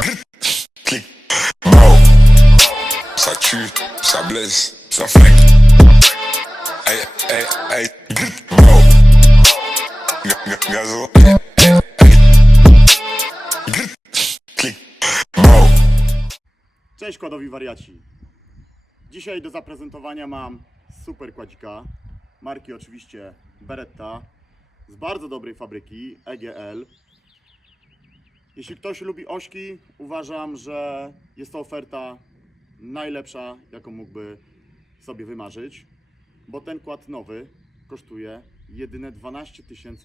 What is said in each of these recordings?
Clic. Mao. Ça tue, ça blesse, ça flingue. Aïe, aïe, aïe. Mao. Ga- ga- Gazo. Cześć kładowi wariaci. Dzisiaj do zaprezentowania mam super kładzika. Marki oczywiście Beretta z bardzo dobrej fabryki EGL. Jeśli ktoś lubi ośki, uważam, że jest to oferta najlepsza, jaką mógłby sobie wymarzyć, bo ten kład nowy kosztuje jedyne 12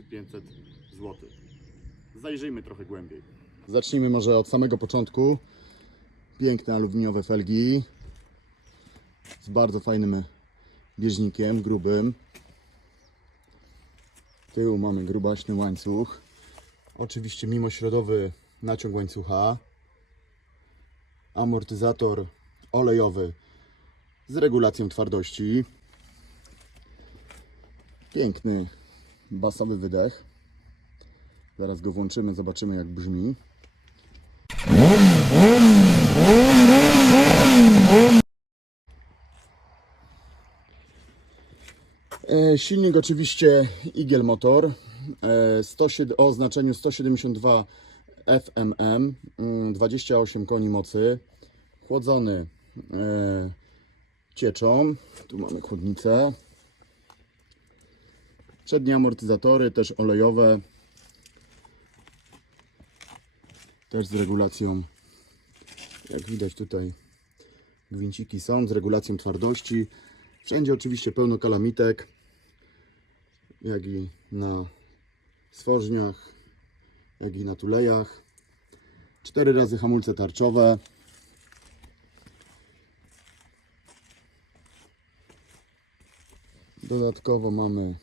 500 zł. Zajrzyjmy trochę głębiej. Zacznijmy może od samego początku. Piękne aluminiowe felgi z bardzo fajnym bieżnikiem, grubym. Tyłu mamy grubaśny łańcuch. Oczywiście mimośrodowy naciąg łańcucha. Amortyzator olejowy z regulacją twardości. Piękny basowy wydech. Zaraz go włączymy, zobaczymy jak brzmi. E, Silnik oczywiście Eagle Motor e, 107, o oznaczeniu 172 FMM, mm, 28 koni mocy, chłodzony e, cieczą. Tu mamy chłodnicę. Przednie amortyzatory też olejowe, też z regulacją, jak widać tutaj gwinciki są z regulacją twardości. Wszędzie oczywiście pełno kalamitek, jak i na stworzniach, jak i na tulejach. Cztery razy hamulce tarczowe. Dodatkowo mamy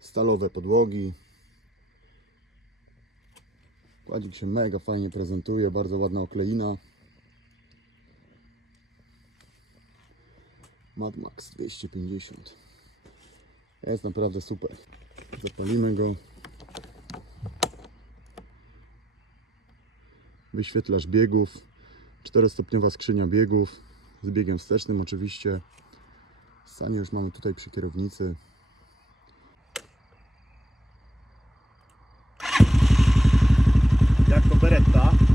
stalowe podłogi. Kładzik się mega fajnie prezentuje, bardzo ładna okleina. Mad Max 250. Jest naprawdę super. Zapalimy go. Wyświetlacz biegów. 4-stopniowa skrzynia biegów. Z biegiem wstecznym oczywiście. Sanie już mamy tutaj przy kierownicy. Jak to Beretta